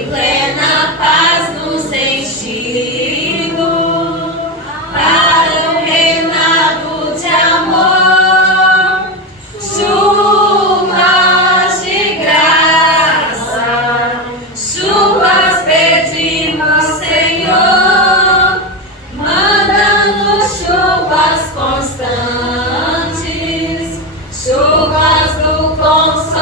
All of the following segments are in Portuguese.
de plena paz no sentido, para um reinado de amor, chuvas de graça, chuvas pedimos, Senhor, manda-nos chuvas constantes, chuvas do Consolador.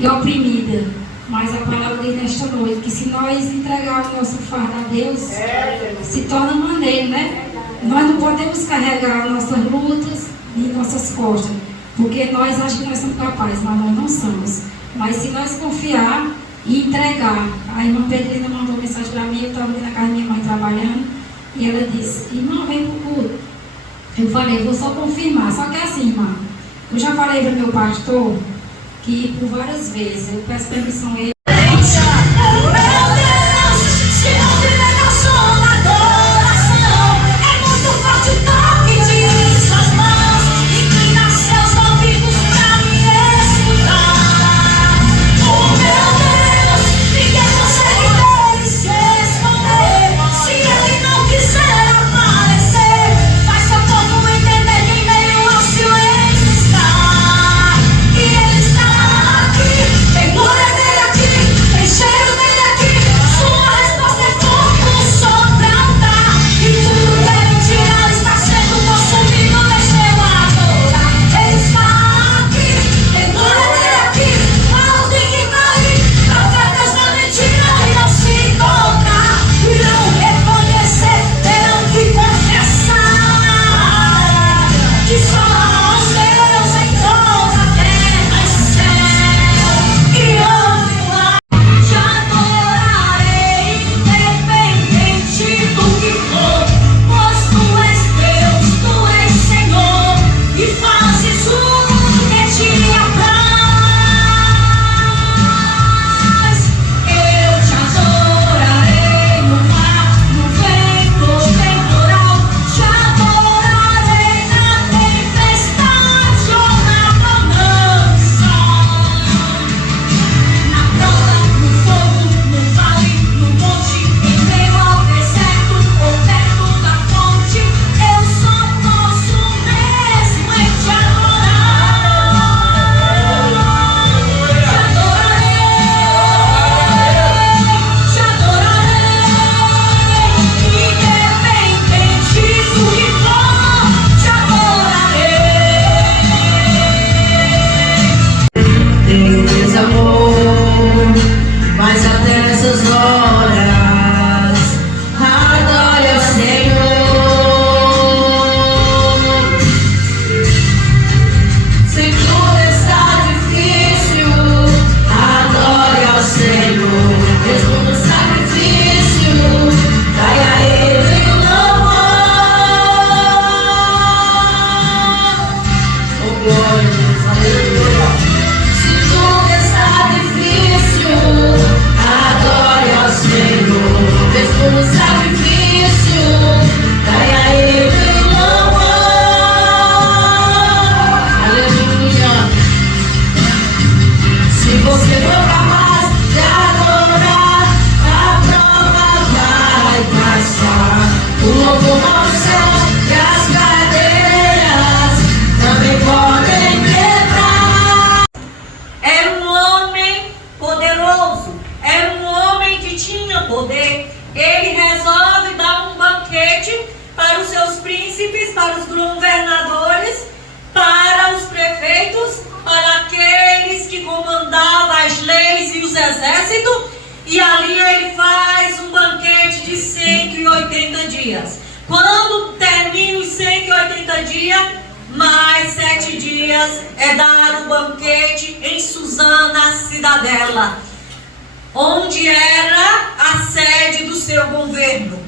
E oprimida, mas a palavra diz nesta noite que se nós entregarmos nosso fardo a Deus, se torna maneiro, né? Nós não podemos carregar nossas lutas em nossas costas, porque nós achamos que nós somos capazes, mas nós não somos. Mas se nós confiar e entregar, a irmã Pedrina mandou mensagem para mim, eu estava ali na casa da minha mãe trabalhando, e ela disse, irmã, vem pro culto. Eu falei, vou só confirmar, só que é assim, irmã, eu já falei para o meu pastor, que por várias vezes eu peço permissão a ele. Mas até nessas horas, adore ao Senhor. Se tudo está difícil, adore ao Senhor. Mesmo no sacrifício, dai a Ele o louvor. Oh, glória a Deus, aleluia. Se tudo está difícil, adore ao Senhor, mesmo no sacrifício, dai a Ele o louvor. Aleluia. Se você for capaz de adorar, a prova vai passar. O louvor aos céus e as cadeiras também podem quebrar. Era um homem poderoso, era um homem que tinha poder. Ele resolve dar um banquete para os seus príncipes, para os governadores, para os prefeitos, para aqueles que comandavam as leis e os exércitos. E ali ele faz um banquete de 180 dias. Quando termina os 180 dias, mais 7 dias é dado o banquete em Susana, a cidadela, onde era a sede do seu governo.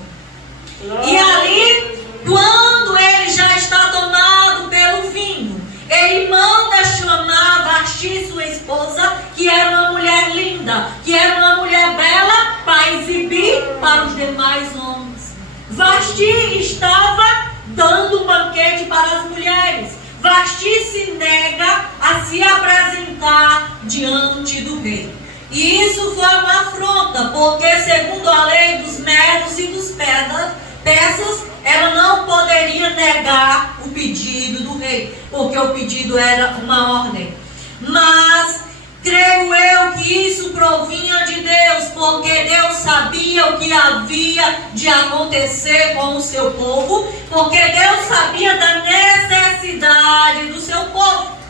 E ali, quando ele já está tomado pelo vinho, ele manda chamar Vasti, sua esposa, que era uma mulher linda, que era uma mulher bela, para exibir para os demais homens. Vasti estava dando um banquete para as mulheres. Vasti se nega a se apresentar apresentar diante do rei. E isso foi uma afronta, porque segundo a lei dos medos e dos persas, ela não poderia negar o pedido do rei, porque o pedido era uma ordem. Mas creio eu que isso provinha de Deus, porque Deus sabia o que havia de acontecer com o seu povo, porque Deus sabia da necessidade do seu povo.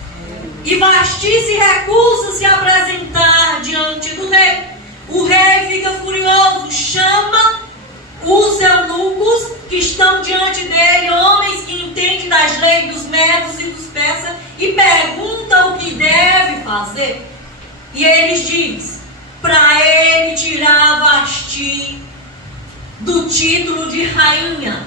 E Vasti se recusa a se apresentar diante do rei. O rei fica furioso, chama os eunucos que estão diante dele, homens que entendem das leis dos medos e dos persas, e pergunta o que deve fazer. E eles dizem para ele tirar Vasti do título de rainha,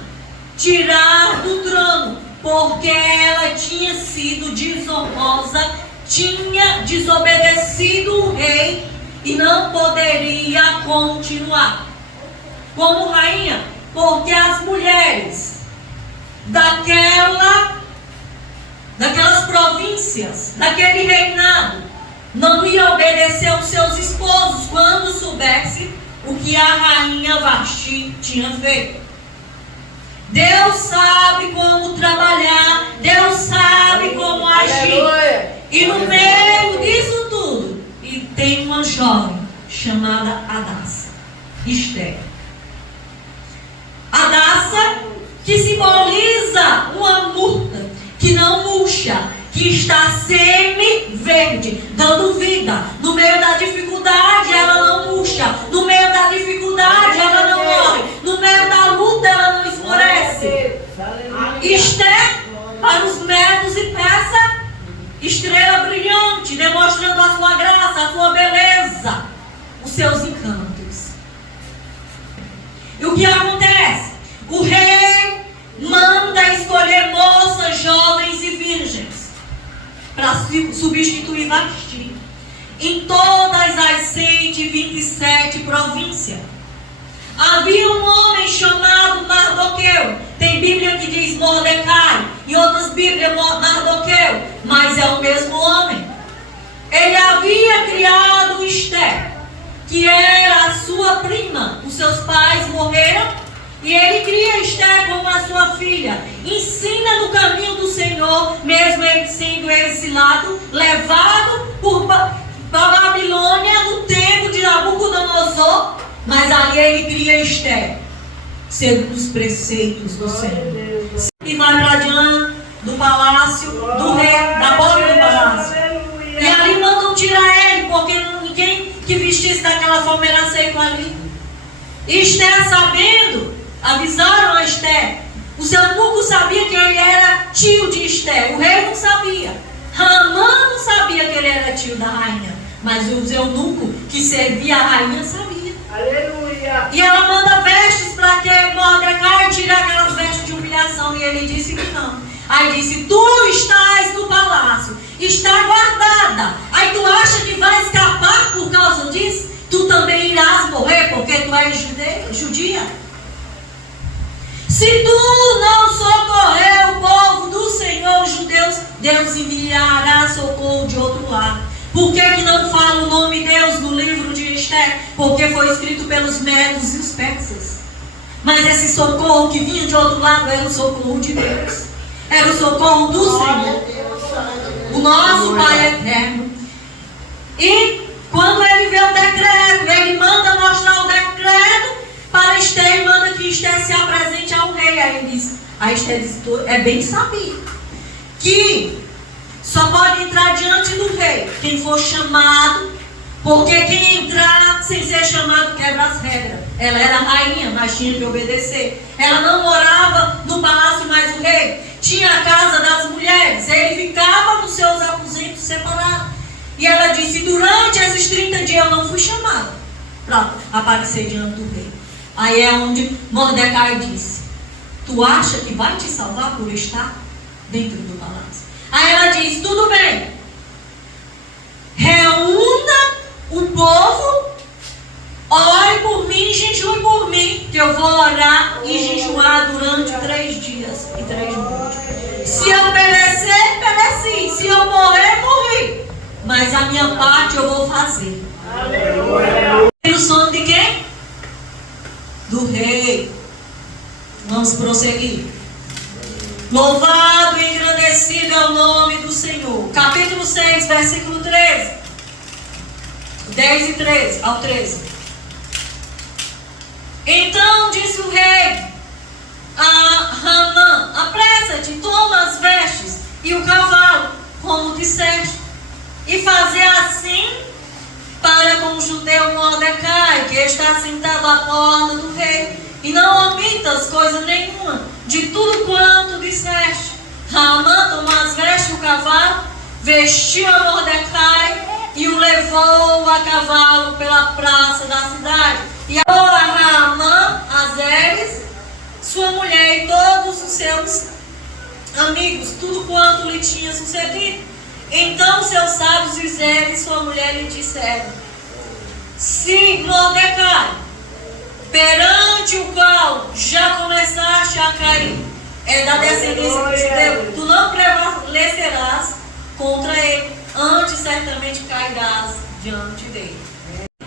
tirar do trono, porque ela tinha sido desonrosa, tinha desobedecido o rei e não poderia continuar como rainha, porque as mulheres daquelas províncias, daquele reinado, não iam obedecer aos seus esposos quando soubesse o que a rainha Vasti tinha feito. Deus sabe como trabalhar, Deus sabe como agir. E no meio disso tudo, e tem uma jovem chamada Hadassa, Esther. Hadassa, que simboliza uma murta, que não murcha, que está semi-verde, dando vida. No meio da dificuldade, ela não murcha. No meio da dificuldade, ela não morre. No meio da luta, ela não esmorece. Esther, para os medos e persas, estrela brilhante, demonstrando a sua graça, a sua beleza, os seus encantos. E o que acontece? O rei manda escolher moças, jovens e virgens para substituir Vasti em todas as 127 províncias. Havia um homem chamado Mardoqueu. Tem Bíblia que diz Mordecai, e outras Bíblias Mardoqueu, mas é o mesmo homem. Ele havia criado Esther, que era a sua prima. Os seus pais morreram e ele cria Esther como a sua filha. Ensina no caminho do Senhor, mesmo ele sendo exilado, levado para Babilônia no tempo de Nabucodonosor. Mas ali ele cria Esther, segundo os preceitos do Senhor. E vai para diante do palácio do rei, da porta do palácio. E ali mandam tirar ele, porque ninguém que vestisse daquela forma era aceito ali. E Esther, sabendo, avisaram a Esther. Os eunucos sabiam que ele era tio de Esther. O rei não sabia. Hamã não sabia que ele era tio da rainha. Mas os eunucos que serviam a rainha sabiam. Aleluia. E ela manda vestes para que Mordecai tire aquelas vestes de humilhação. E ele disse que não. Aí disse: tu estás no palácio, está guardada. Aí tu acha que vai escapar por causa disso? Tu também irás morrer porque tu és judia. Se tu não socorrer o povo do Senhor, os judeus, Deus enviará socorro de outro lado. Por que não fala o nome de Deus no livro de Esther? Porque foi escrito pelos medos e os persas. Mas esse socorro que vinha de outro lado era o socorro de Deus. Era o socorro do Senhor, o nosso Pai eterno. E quando ele vê o decreto, ele manda mostrar o decreto para Esther e manda que Esther se apresente ao rei. Aí ele diz, a Esther diz: é bem sabido que só pode entrar diante do rei quem for chamado, porque quem entrar sem ser chamado quebra as regras. Ela era rainha, mas tinha que obedecer. Ela não morava no palácio, mas o rei tinha a casa das mulheres. Ele ficava nos seus aposentos separados. E ela disse: durante esses 30 dias eu não fui chamada para aparecer diante do rei. Aí é onde Mordecai disse: tu acha que vai te salvar por estar dentro do palácio? Aí ela diz: tudo bem, reúna o povo, ore por mim e jejue por mim, que eu vou orar e jejuar durante 3 dias e 3 noites. Se eu perecer, pereci. Se eu morrer, morri. mas a minha parte eu vou fazer. No sono de quem? Do rei. Vamos prosseguir. Louvado e engrandecido é o nome do Senhor. Capítulo 6, versículo 13. 10 e 13 ao 13. Então disse o rei a Ramã: apressa-te, toma as vestes e o cavalo, como disseste, e fazer assim para com o judeu Mordecai, que está sentado à porta do rei, e não omitas coisa nenhuma de tudo quanto disseste. Ramã tomou as vestes e o cavalo, vestiu a Mordecai e o levou a cavalo pela praça da cidade. E a Ramã, Azeres, sua mulher e todos os seus amigos, tudo quanto lhe tinha sucedido. Então seus sábios Zé e sua mulher lhe disseram: se Mordecai, perante o qual já começaste a cair, é da descendência do judeu, tu não prevalecerás contra ele, antes certamente cairás diante dele.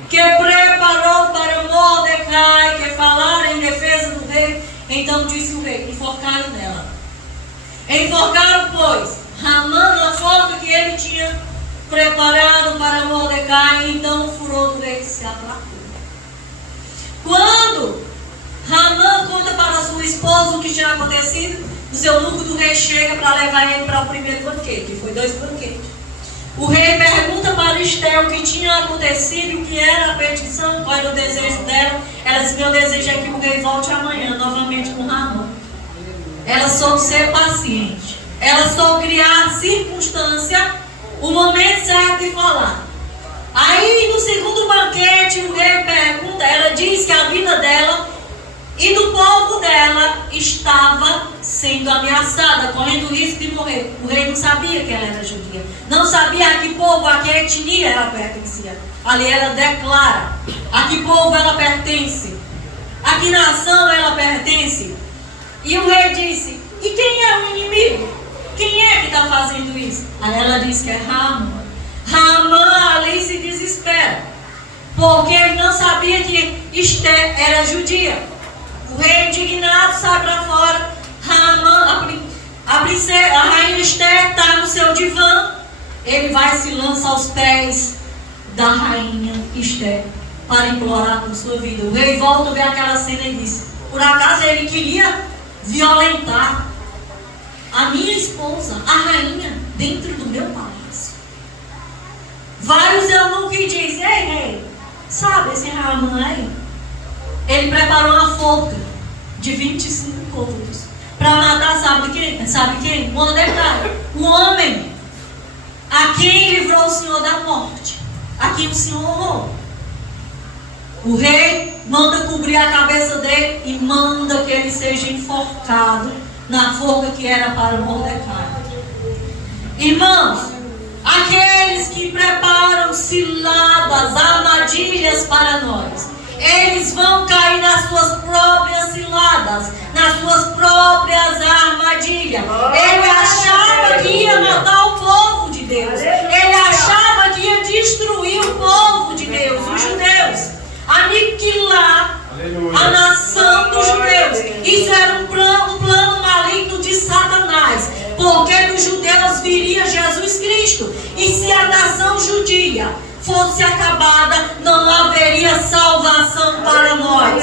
Que preparou para Mordecai, que falara em defesa do rei. Então disse o rei: enforcaram nela. Enforcaram, pois, Ramã na forca que ele tinha preparado para Mordecai. Então o furor do rei se aplacou. Quando Ramã conta para sua esposa o que tinha acontecido, o eunuco do rei chega para levar ele para o primeiro banquete, que foi 2 banquetes. O rei pergunta para Esté o que tinha acontecido, o que era a petição, qual era o desejo dela. Ela diz: meu desejo é que o rei volte amanhã novamente com Ramã. Ela soube ser paciente. Ela soube criar circunstância, o momento certo de falar. Aí no segundo banquete o rei pergunta, ela diz que a vida dela e do povo dela estava sendo ameaçada, correndo o risco de morrer. O rei não sabia que ela era judia, não sabia a que povo, a que etnia ela pertencia. Ali ela declara a que povo ela pertence, a que nação ela pertence. E o rei disse: e quem é o inimigo? Quem é que está fazendo isso? Aí ela diz que é Ramã. Ramã ali se desespera, porque ele não sabia que Esté era judia. O rei indignado sai para fora. Ramã, a rainha Esté está no seu divã. Ele vai se lança aos pés da rainha Esté para implorar por sua vida. O rei volta a ver aquela cena e diz: por acaso ele queria violentar a minha esposa, a rainha, dentro do meu palácio? Vai os eunucos e diz: ei, rei, sabe esse Ramã aí? Ele preparou uma forca de 25 côvados para matar, sabe quem? Mordecai, o homem a quem livrou o Senhor da morte, a quem o Senhor honrou. O rei manda cobrir a cabeça dele e manda que ele seja enforcado na forca que era para Mordecai. Irmãos, aqueles que preparam ciladas, armadilhas para nós, eles vão cair nas suas próprias ciladas, nas suas próprias armadilhas. Ele achava que ia matar o povo de Deus. Ele achava que ia destruir o povo de Deus, os judeus, aniquilar a nação dos judeus. Isso era um plano maligno de Satanás, porque dos judeus viria Jesus Cristo. E se a nação judia fosse acabada, não haveria salvação para nós.